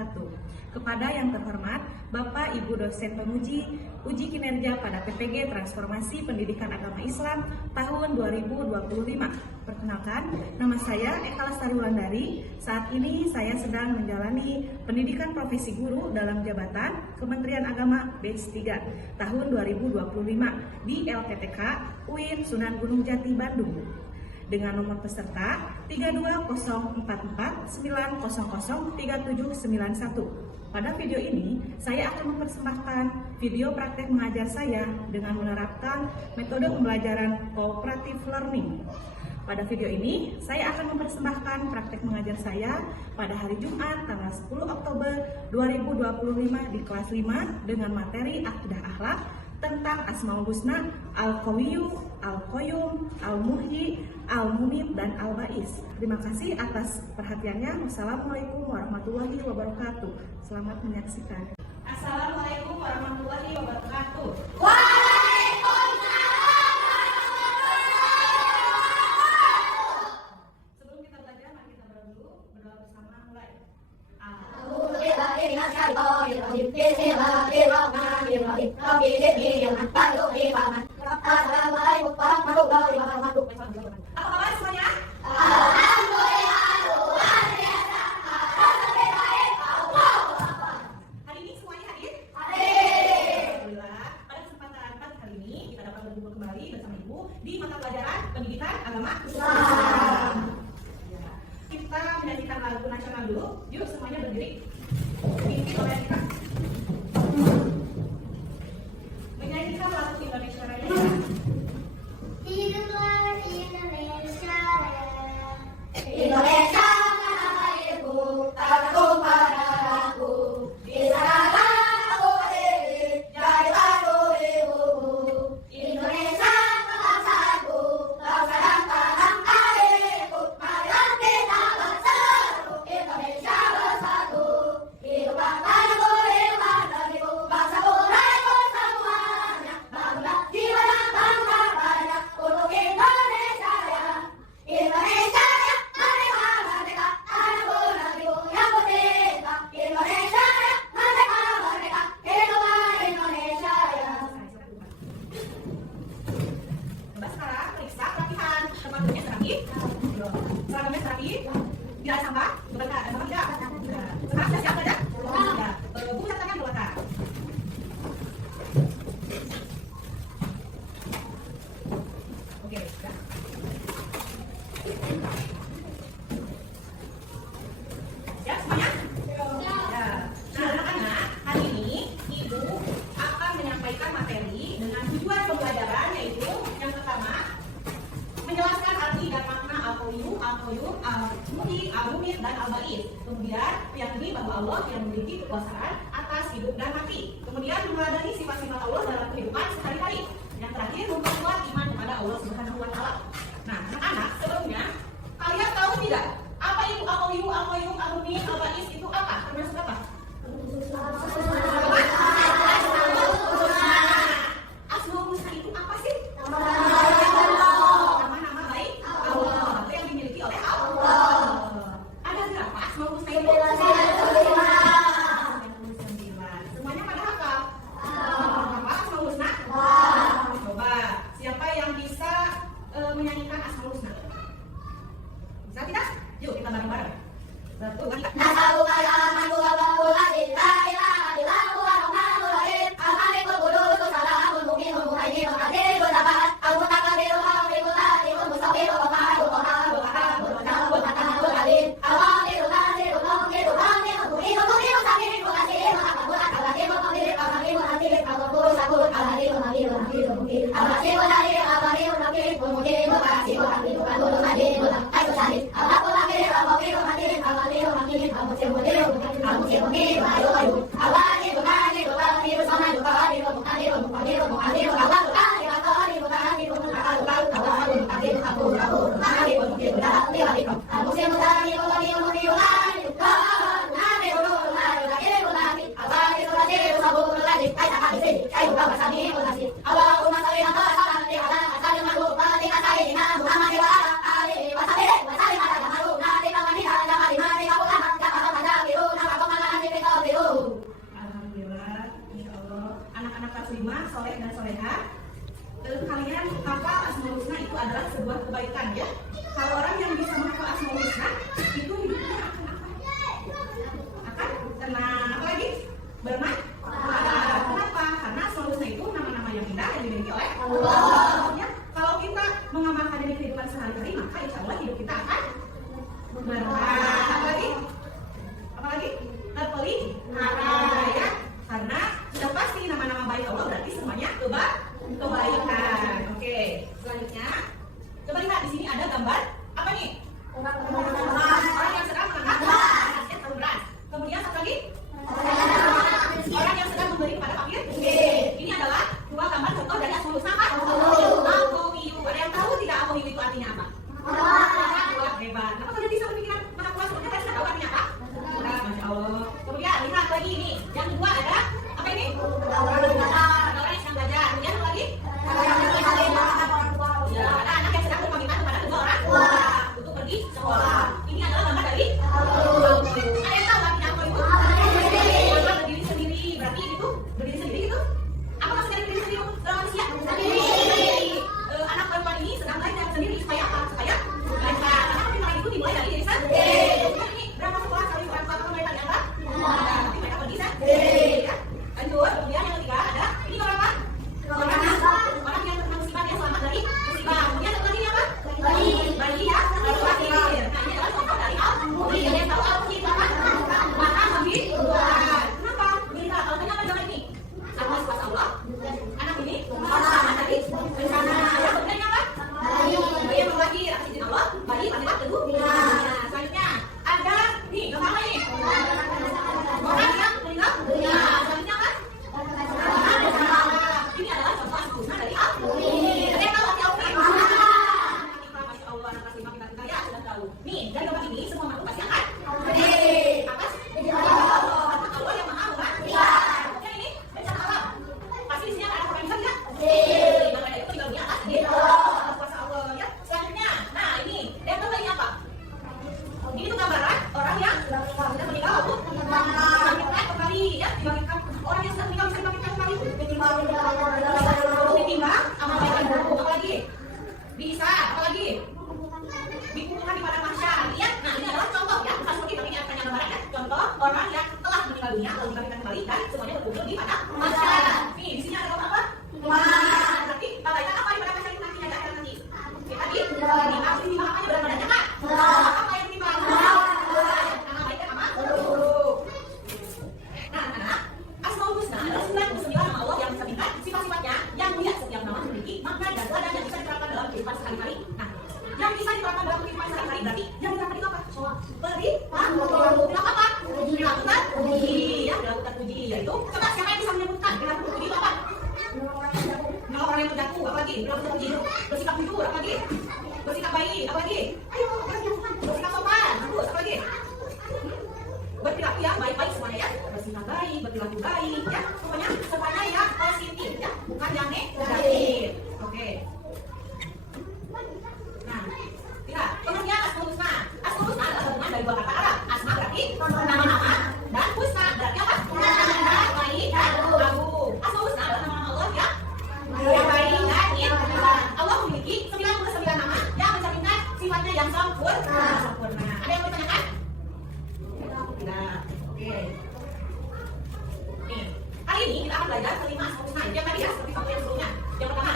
wabarakatuh. Kepada yang terhormat Bapak Ibu dosen penguji uji kinerja pada PPG Transformasi Pendidikan Agama Islam tahun 2025. Perkenalkan, nama saya Eka Lestari Wulandari. Saat ini saya sedang menjalani pendidikan profesi guru dalam jabatan Kementerian Agama Batch 3 tahun 2025 di LPTK UIN Sunan Gunung Jati, Bandung. Dengan nomor peserta 32044900371. Pada video ini, saya akan mempersembahkan video praktek mengajar saya dengan menerapkan metode pembelajaran cooperative learning. Pada video ini, saya akan mempersembahkan praktek mengajar saya pada hari Jumat tanggal 10 Oktober 2025 di kelas 5 dengan materi Akidah Akhlak tentang Asmaul Husna, Al-Qawiyyu, Al-Qayyum, Al-Muhyi, Al-Mumit, dan Al-Ba'is. Terima kasih atas perhatiannya. Wassalamualaikum warahmatullahi wabarakatuh. Selamat menyaksikan. Assalamualaikum warahmatullahi wabarakatuh. Sebelum kita belajar, mari kita berdoa bersama. Mulai. Apa kabar semuanya? Alhamdulillah, luar biasa. Hari ini semuanya hadir? Hadir. Alhamdulillah. Pada kesempatan kali ini kita dapat berkumpul kembali bersama Ibu di mata pelajaran Pendidikan Agama Islam. Ya. Kita menyanyikan lagu nasional dulu. Yuk semuanya berdiri. Diikuti oleh kita. Menyanyikan lagu Indonesia Raya. Hiduplah Indonesia Raya. Indonesia tanah airku, tanahku padaku. Di sanalah aku berdiri, jadi batu ibuku. Indonesia bangsaku, bangsa dan tanah airku. Marilah kita berseru, Indonesia bersatu. Hiduplah tanahku, hiduplah negeriku, bangsaku rakyatku semuanya. Bangunlah jiwa dan bangsa banyak untuk Indonesia Raya. Indonesia Raya, merdeka, merdeka, tanahku negeriku yang merdeka. Indonesia Raya, merdeka, merdeka, hiduplah Indonesia Raya. Coba sekarang periksa pelatihan tempat duduknya terakhir. Seragamnya terakhir. Tidak ada sampah? Bukan ada sampah tidak? Sekarang sudah siap belajar? Ya. Buku catatan dua kata. Oke, ya. Siap semuanya? Ya. Nah, anak-anak, hari ini Ibu akan menyampaikan materi dengan tujuan pembelajaran, yaitu yang pertama, menjelaskan arti dan makna Al-Qawiyyu, Al-Qayyum, Al-Muhyi, Al-Mumit, dan Al-Ba'is. Kemudian meyakini bahwa Allah yang memiliki kekuasaan atas hidup dan mati. Kemudian meneladani sifat-sifat Allah dalam kehidupan sehari-hari. Yang terakhir, memperkuat iman kepada Allah Subhanahu wa Ta'ala. Nah, anak-anak, sebelumnya kalian tahu tidak apa itu Al-Qawiyyu, Al-Qayyum, Al-Mumit, Al-Ba'is itu apa? Termasuk apa? Asmaul Husna itu apa sih? Nama-nama baik Allah yang dimiliki oleh Allah. Ada berapa Asmaul Husna itu? 99. Semuanya pada hafal? Apa Asmaul Husna? Coba, siapa yang bisa menyanyikan Asmaul Husna? Bisa tidak? Yuk kita bareng-bareng. Satu, dua, tiga. Nas'aluka ya Rahmanu wa Rabbul Aziz, la ilaha illallah wa rahmanur rahim. Al-Malikul Qudus, Salamul Mu'minul Muhaiminul Azizul Jabbar, Al-Mutakabbirul Khaliqul Latiful Mustaqimul Qaharul Qaharul Qaharul Qaharul Qaharul Alim. Al-Qadirul Qadirul Muqdirul Qadirul Mu'minul Mu'minul Samirul Qadirul Qadirul Qadirul Qadirul Qadirul Qadirul Qadirul Qadirul Qadirul Qadirul Qadirul Muqdir. Al-Qadirul Qadirul Qadirul Qadirul Muqdir. Al-Qadirul Qadirul Qadirul Qadirul Qadirul Al-Qadirul Qadirul Qadirul Qadirul Al-Qadirul Qadirul Al-Muqdir Al-Muqdir Al-Muqdir Al-Qadirul Qadirul Qadirul Qadirul Samadul Qadirul Muqaddirul Muqaddirul Muqaddirul Al-Qadirul Qadirul Qadirul Qadirul Al-Qadirul Qadirul Qadirul Qadirul Muqaddir Al-Muqdir Al-Muqdir Al-Muqdir Allahumma shalli ala oleh Allah. Ya, kalau kita mengamalkan ini kehidupan sehari-hari, maka insya Allah hidup kita akan berkah. Apalagi terpelihara ya, karena sudah pasti nama-nama baik Allah berarti semuanya kebaikan. Oke, selanjutnya coba lihat di sini ada gambar apa nih? Orang yang sedang mengangkat beras. Kemudian satu lagi orang yang sedang memberi kepada fakir. Ini adalah dua gambar contoh dari Asmaul Husna. Ada yang tahu tidak Al-Qawiyu itu artinya apa? Kuat, hebat. Kenapa kalian bisa berpikiran maha kuat? Sebenarnya kalian sudah tahu artinya apa? Nah, Masya Allah. Kemudian lihat lagi ini. Yang kedua ada apa ini? Orang yang sedang belajar. Kemudian apa lagi? Ya, ada anak yang sedang berpamitan kepada kedua orang tua untuk pergi sekolah. Ini adalah gambar dari Al-Qawiyu. Ada yang tahu artinya Al-Qawiyu? Berdiri sendiri. Berarti itu berdiri sendiri itu? Apa maksudnya dari berdiri sendiri dalam manusia? Anak perempuan ini sedang belajar sendiri supaya apa? Supaya belajar. Karena pertimbangan itu dimulai dari diri sendiri. Ini berapa sekolah kali orang tua mereka di atas? Tapi mereka pergi sendiri. Ya. Lanjut. Kemudian yang ketiga ada ini orang apa? Orang yang terkena musibah yang selamat dari musibah. Kemudian satu lagi ini apa? Bayi ya. Baru lahir. Nah ini adalah contoh dari Al-Qawiyu. Yang tahu Al-Qawiyu itu apa? Maha menghidupkan. Kenapa? Berita. Kalau tanya apa dengan ini? Sama kuasa Allah. Anak ini selamat dari bencana. Yang kemudian apa? Bayi yang baru lahir. Atas izin Allah. Bayi lahirlah teguh. Nah, selanjutnya ada nih gambar apa ini? Orang yang meninggal dunia. Selanjutnya apa? Ini adalah contoh Asmaul Husna dari Al-Qawiyu. Ada yang tahu arti Al-Qawiyu? Masya Allah, anak kelas 5 kita ya sudah tahu. Nih, dari gambar ini semua makhluk pasti akan atas Allah yang maha mengatur. Kemudian ini bencana alam. Pasti di sini ada orang yang bisa tidak? Maka itu tinggal dunia atas kuasa Allah ya. Selanjutnya, nah ini yang tahu ini apa? Ini tuh gambaran orang yang sudah meninggal lalu dibangkitkan kembali ya, dibangkitkan. Orang yang sudah meninggal bisa dibangkitkan kembali. Ditimbang amal baik dan buruk. Apalagi bisa, apalagi dikumpulkan di padang mahsyar ya. Nah ini adalah contoh ya, bukan seperti tapi ini artinya gambaran ya. Contoh orang yang telah meninggal dunia lalu dibangkitkan kembali dan semuanya berkumpul di padang mahsyar. Nih di sini ada gambar apa? Berarti bagaikan apa di padang mahsyar itu nantinya ada nanti? Tadi ditimbang apanya berat badannya kan? Apa yang ditimbang? Nama baik dan nama buruk. Nah, anak-anak, Asmaul Husna adalah 99 nama Allah yang mencerminkan sifat-sifatnya yang mulia. Setiap nama memiliki makna dan teladan yang bisa diterapkan dalam kehidupan sehari-hari. Nah, yang bisa diterapkan dalam kehidupan sehari-hari berarti yang diterapkan itu apa? Perilaku apa? Perilaku terpuji ya, perilaku terpuji yaitu coba siapa yang bisa menyebutkan perilaku terpuji itu apa? Nah, orang yang terjatuh, apalagi? Perilaku terpuji itu bersikap jujur, apalagi? Bersikap baik, apalagi? Ayo, bersikap sopan, bagus, apalagi? Berperilaku yang baik-baik semuanya ya, bersikap baik, berperilaku baik ya, pokoknya semuanya yang positif ya, bukan yang negatif. Oke. Nah, lihat pengertian Asmaul Husna. Asmaul Husna adalah gabungan dari dua kata Arab. Asma berarti nama-nama dan husna berarti apa? Baik dan agung. Asmaul Husna adalah nama-nama Allah yang baik dan indah. Allah memiliki 99 nama yang mencerminkan sifatnya yang sempurna. Ada yang mau ditanyakan? Tidak. Oke. Nih, hari ini kita akan belajar kelima Asmaul Husna. Yang tadi ya, seperti contoh yang sebelumnya. Yang pertama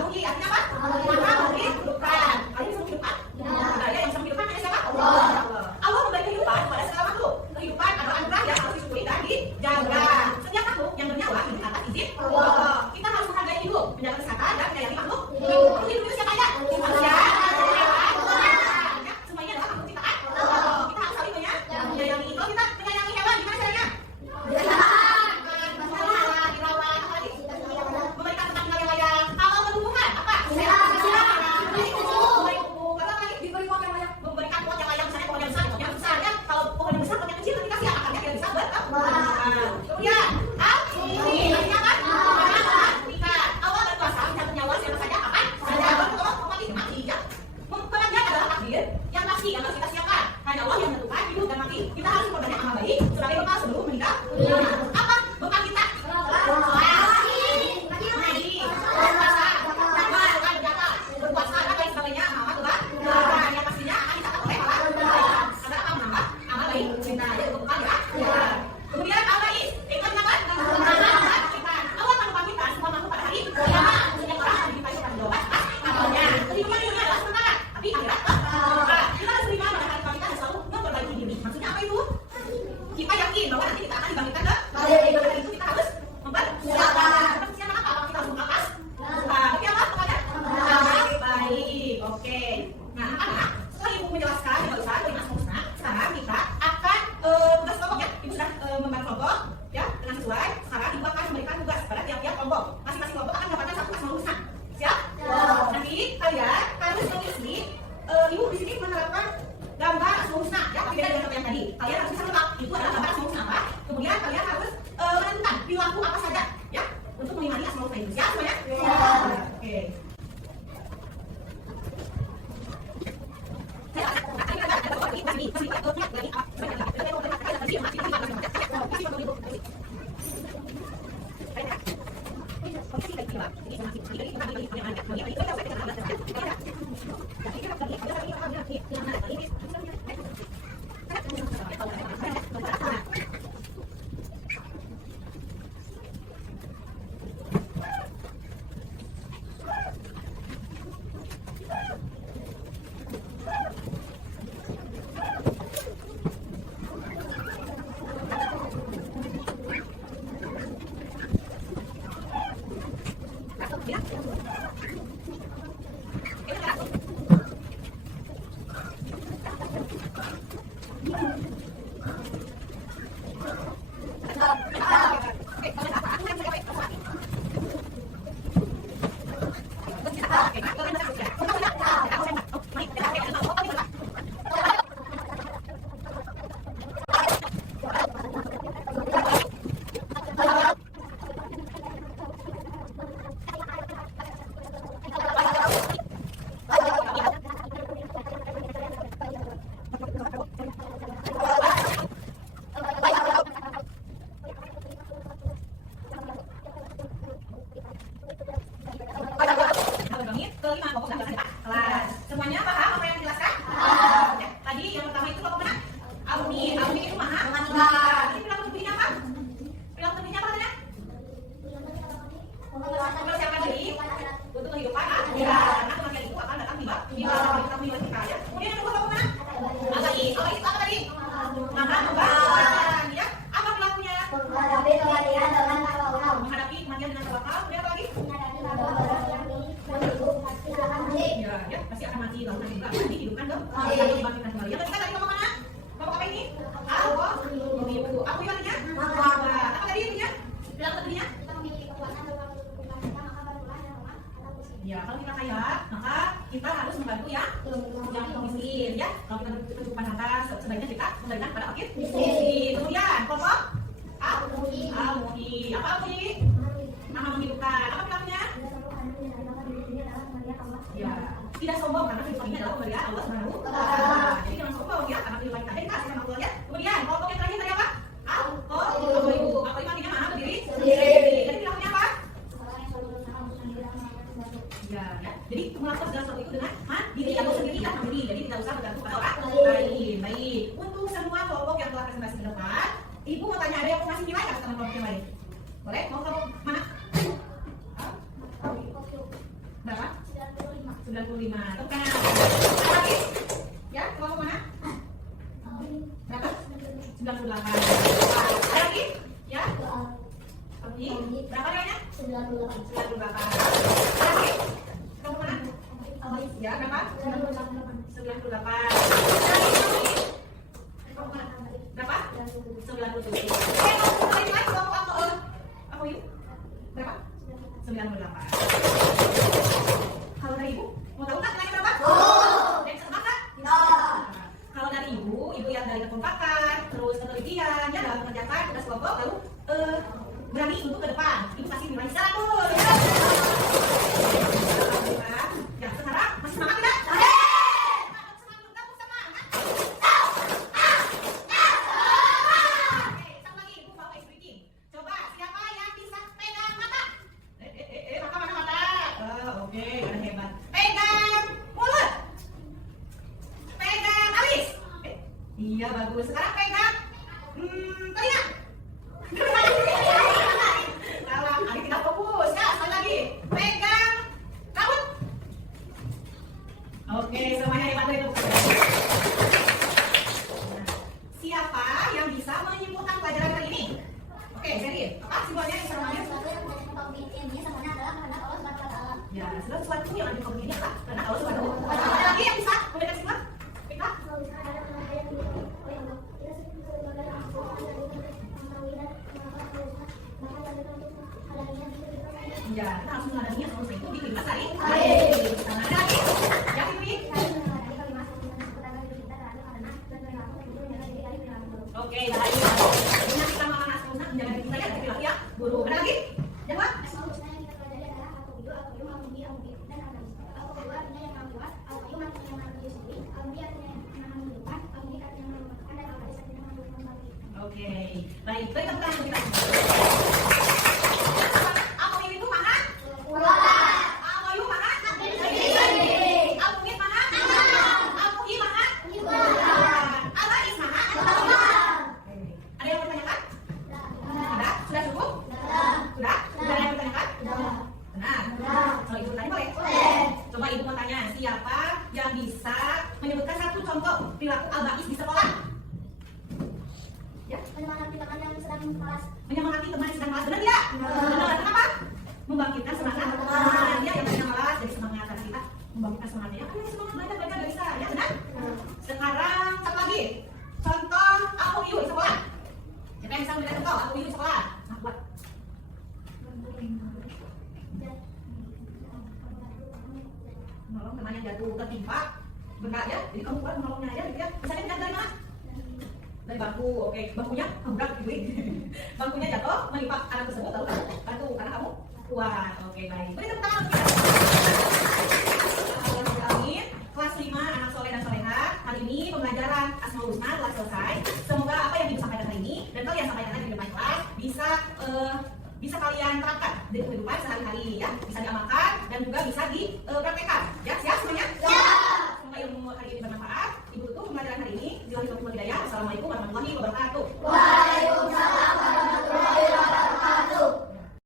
Al-Muhyi artinya apa? Maha menghidupkan. Kalian bisa menghidupkan? Nah, ya, yang bisa menghidupkan hanya siapa? Allah. Allah memberi kehidupan kepada segala makhluk. Kehidupan adalah anugerah yang harus disyukuri dan dijaga. Setiap makhluk yang bernyawa hidup atas izin Allah. Kita harus menghargai hidup, menjaga kesehatan dan menyayangi makhluk. Hidup itu siapa aja? Manusia, hewan, ya, semuanya adalah makhluk ciptaan. Kita harus saling menyayangi. Kalau kita menyayangi hewan, gimana caranya? Memberikan tempat tinggal yang layak. Kalau tumbuhan apa? Memberikan pot yang layak, misalnya pohon yang besar, pohon yang besar ya. Kalau pohon yang besar, pohon yang kecil, kita kasih akarnya tidak bisa berkembang. Kemudian, ini artinya apa? Ikat. Allah berkuasa mencabut nyawa siapa saja, kapan saja. Mati ya. Kematian adalah takdir yang pasti yang harus kita siapkan. Hanya Allah yang menentukan hidup dan mati. Kita harus berbanyak amal baik sebagai bekal sebelum meninggal. Apa bekal kita? Berpuasa dan lain sebagainya, amal Tuhan. Yang pastinya akan dicatat oleh Allah. Agar apa menambah amal baik kita ya itu bekal ya. Kemudian al-ba'is, ikut apa? Allah menemukan kita semua makhluk pada hari kiamat. Setiap orang akan diminta jawaban amalnya. Kehidupan dunia adalah sementara, tapi akhirat kita harus terima pada hari kita selalu memperbaiki diri. Maksudnya apa itu? Kita yakin bahwa nanti kita akan dibangkitkan ke hari itu kita harus mempersiapkan. Persiapan apa? Kita harus mengapas. Tapi apa? Baik. Oke. Nah, anak-anak, setelah ibu menjelaskan yang besar dari Asmaul Husna, sekarang kita akan tugas kelompok ya. Ibu sudah membantu kelompok ya dengan sesuai. Sekarang ibu akan memberikan tugas pada tiap-tiap kelompok. Masing-masing kelompok akan mendapatkan satu Asmaul Husna. Siap? Nanti kalian harus mengisi. Ibu di sini menerapkan gambar Asmaul Husna ya, tapi beda dengan yang tadi. Kalian harus bisa menebak itu adalah gambar Asmaul Husna apa. Kemudian kalian harus menentukan perilaku apa saja ya untuk mengimani Asmaul Husna itu. Siap semuanya? Oke. Semuanya paham apa yang dijelaskan? Ya, tadi yang pertama itu kelompok mana? Al-Muhyi. Al-Muhyi itu maha menghidupkan. Ini perilaku tubuhnya apa? Perilaku tubuhnya apa katanya? Mempersiapkan diri untuk kehidupan akhirat. Karena kematian itu akan datang tiba kita ya. Kemudian yang kedua kelompok mana? Al-Ba'is. Al-Ba'is itu apa tadi? Maha membangun. Ya, apa perilakunya? Menghadapi kematian dengan tawakal. Kemudian apa lagi? Ya, pasti akan mati lalu nanti juga akan dihidupkan dong. Dibangkitkan kembali. Yang ketiga tadi kelompok mana? Kelompok apa ini? Al-Muhyi. Apa artinya? Apa tadi intinya? Bilang tadinya? Ya, kalau kita kaya, maka kita harus membantu ya yang miskin ya. Kalau kita berkecukupan harta, sebaiknya kita memberikan pada fakir miskin. Kemudian kelompok Al-Muhyi. Apa Al-Muhyi? Maha menghidupkan. Apa perilakunya? Ya, tidak sombong karena kehidupan ini adalah pemberian Allah Subhanahu wa Ta'ala. Jadi jangan sombong ya karena kehidupan kita dikasih sama Allah ya. Kemudian kelompok yang terakhir tadi apa? Al-Muhyi. Al-Muhyi artinya maha berdiri sendiri. Jadi perilakunya apa? Ya. Jadi melakukan segala sesuatu itu dengan diri atau sendiri kan mandiri. Jadi tidak usah bergantung pada orang lain. Baik. Untuk semua kelompok yang telah presentasi ke depan, Ibu mau tanya ada yang masih nilai nggak sama kelompok yang lain? Boleh? Mau kelompok mana? Berapa? 95. Tepuk tangan. Lagi. Ya, mau kemana? Berapa? 98. Ada lagi? Ya? Lagi? Berapa nilainya? 98. Ada lagi? Mau kemana? Ya, berapa? 98. Berapa? 97. Aku yuk. Berapa? 98. Kalau dari ibu, mau tahu nggak nilainya berapa? Dari setebak nggak? Kalau dari ibu lihat dari kekompakan, terus ketelitian, ya dalam mengerjakan tugas kelompok, lalu berani untuk ke depan. Ibu kasih nilai 100. Ya, sekarang masih semangat tidak? Iya bagus. Sekarang pegang telinga. Salah, adik tidak fokus. Ya, sekali lagi. Pegang rambut. Oke, semuanya hebat itu. Siapa yang bisa menyimpulkan pelajaran kali ini? Oke, jadi apa simbolnya yang semuanya? Ya, segala sesuatu yang ada di komik ini apa? Karena Allah Subhanahu wa Ta'ala. Ada lagi yang bisa memberikan simbol? Kita? Ya, kita harus mengadaninya terus itu di kelas hari. Ada lagi? Yang ini? Oke, baik. Ingat kita makan asal-usul menjaga diri kita ya, laki-laki ya. Guru. Ada lagi? Jawab. Oke, baik. Beri tepuk tangan kita. Aku ini tuh mana? Aku ini mana? Aku ini mana? Aku ini mana? Apa is mana? Ada yang mau ditanyakan? Sudah? Sudah cukup? Sudah? Sudah ada yang bertanyakan? Benar. Kalau ibu tanya boleh? Coba ibu mau tanya, siapa yang bisa menyebutkan satu contoh perilaku al-ba'is di sekolah? Menyemangati teman yang sedang kelas. Menyemangati teman yang sedang kelas, benar tidak? Benar. Kenapa? Membangkitkan semangat teman. Ya, yang sedang kelas jadi semangat karena kita membangkitkan semangatnya. Ayo semangat belajar bisa, ya benar? Sekarang satu lagi. Contoh aku iu di sekolah. Siapa yang bisa memberikan contoh aku iu di sekolah? Nah, buat. Menolong teman yang jatuh tertimpa, benar ya? Jadi kamu buat menolongnya aja, gitu ya? Misalnya dari mana? Dari bangku, oke, bangkunya berat gitu. Bangkunya jatuh, menimpa anak tersebut, lalu bantu karena kamu kuat. Oke, baik. Beri tepuk tangan untuk kita. Amin. Kelas 5 anak soleh dan soleha. Hari ini pembelajaran Asmaul Husna telah selesai. Semoga apa yang ibu sampaikan hari ini dan kalian sampaikan di depan kelas bisa kalian terapkan di kehidupan sehari-hari ya, bisa diamalkan dan juga bisa dipraktekkan.